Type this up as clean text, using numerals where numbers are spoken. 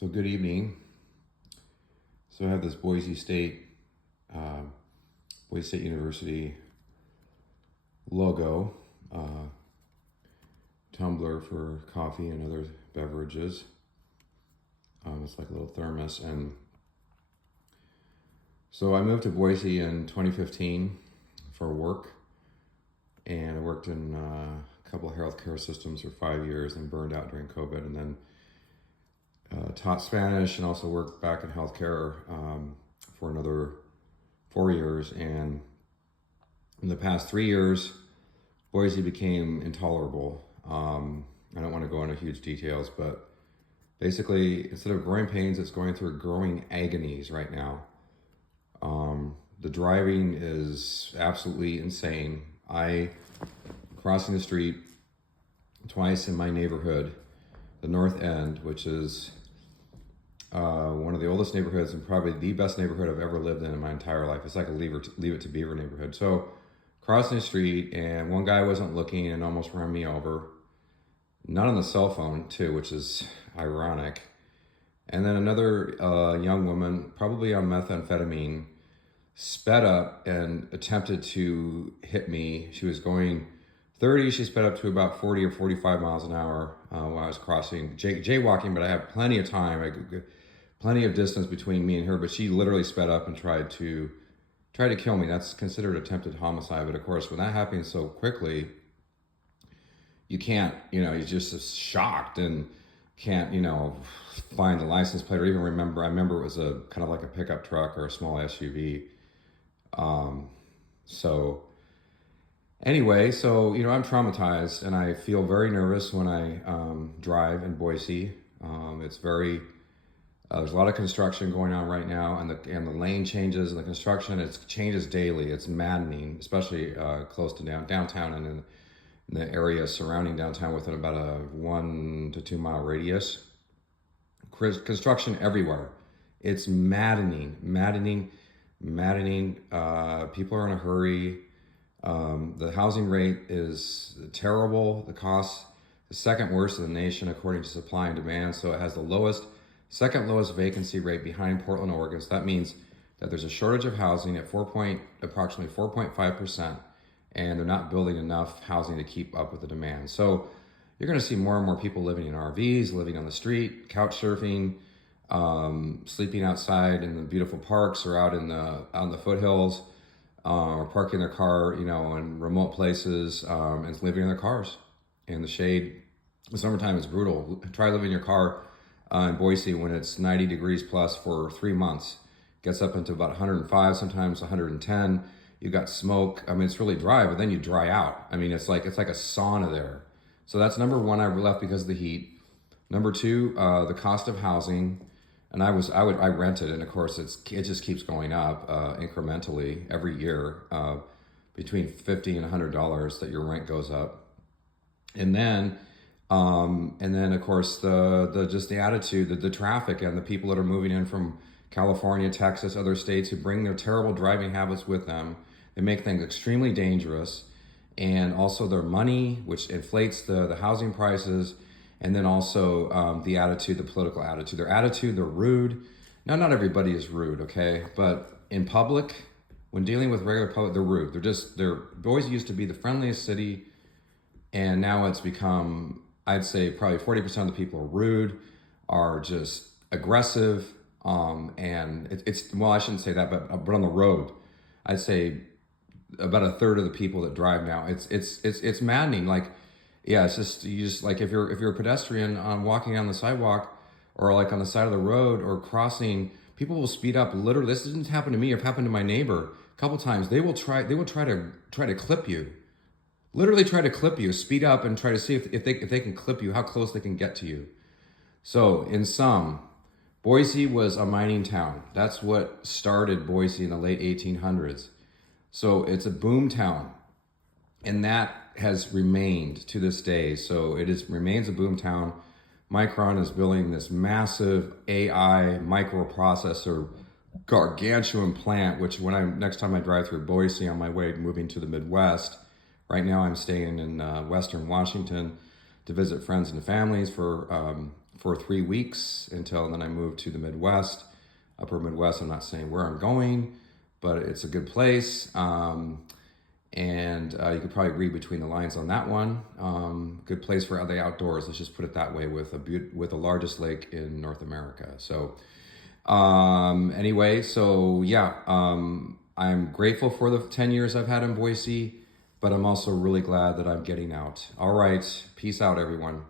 So good evening. So I have this Boise State University logo, tumbler for coffee and other beverages. It's like a little thermos. And so I moved to Boise in 2015 for work, and I worked in a couple of healthcare systems for 5 years and burned out during COVID, and then taught Spanish and also worked back in healthcare for another 4 years. And in the past 3 years, Boise became intolerable. I don't want to go into huge details, but basically, instead of growing pains, it's going through growing agonies right now. The driving is absolutely insane. Crossing the street twice in my neighborhood, the North End, which is one of the oldest neighborhoods and probably the best neighborhood I've ever lived in my entire life. It's like a Leave It to Beaver neighborhood. So crossing the street, and one guy wasn't looking and almost ran me over. Not on the cell phone too, which is ironic. And then another young woman, probably on methamphetamine, sped up and attempted to hit me. She was going 30, she sped up to about 40 or 45 miles an hour while I was crossing, jaywalking, but I have plenty of time, plenty of distance between me and her, but she literally sped up and tried to kill me. That's considered attempted homicide, but of course, when that happens so quickly, you can't, you're just shocked and can't, find the license plate or even remember. I remember it was a kind of like a pickup truck or a small SUV. So anyway, I'm traumatized and I feel very nervous when I drive in Boise. There's a lot of construction going on right now, and the lane changes and the construction, it changes daily. It's maddening, especially close to downtown and in the area surrounding downtown within about a 1 to 2 mile radius. Construction everywhere. It's maddening. People are in a hurry. The housing rate is terrible. The cost, the second worst in the nation according to supply and demand. So it has the second lowest vacancy rate behind Portland, Oregon. So that means that there's a shortage of housing at approximately 4.5%, and they're not building enough housing to keep up with the demand. So you're going to see more and more people living in RVs, living on the street, couch surfing, sleeping outside in the beautiful parks or out on the foothills, or parking their car, in remote places, and living in their cars in the shade. The summertime is brutal. Try living in your car in Boise when it's 90 degrees plus for 3 months. Gets up into about 105, sometimes 110. You got smoke. It's really dry, but then you dry out. It's like a sauna there. So that's number one. I left because of the heat. Number two, the cost of housing. And I rented, and of course it just keeps going up incrementally every year, between $50 and $100 that your rent goes up. And then of course the attitude, the traffic, and the people that are moving in from California, Texas, other states, who bring their terrible driving habits with them. They make things extremely dangerous, and also their money, which inflates the housing prices. And then also the attitude, the political attitude. They're rude. Now, not everybody is rude, okay? But in public, when dealing with regular public, they're rude. Boise used to be the friendliest city, and now it's become, I'd say probably 40% of the people are rude, are just aggressive, and I shouldn't say that, but on the road, I'd say about a third of the people that drive now, it's maddening. Yeah, you just like if you're a pedestrian walking on the sidewalk or like on the side of the road or crossing, people will speed up. Literally, this didn't happen to me. It happened to my neighbor a couple times. They will try to clip you. Literally try to clip you. Speed up and try to see if they can clip you, how close they can get to you. So in sum, Boise was a mining town. That's what started Boise in the late 1800s. So it's a boomtown, and that has remained to this day. So remains a boomtown. Micron is building this massive AI microprocessor gargantuan plant, which next time I drive through Boise on my way moving to the Midwest, right now I'm staying in Western Washington to visit friends and families for for 3 weeks until then I moved to the Midwest, upper Midwest. I'm not saying where I'm going, but it's a good place. And you could probably read between the lines on that one. Good place for the outdoors. Let's just put it that way, with the largest lake in North America. So anyway, so yeah, I'm grateful for the 10 years I've had in Boise, but I'm also really glad that I'm getting out. All right, peace out, everyone.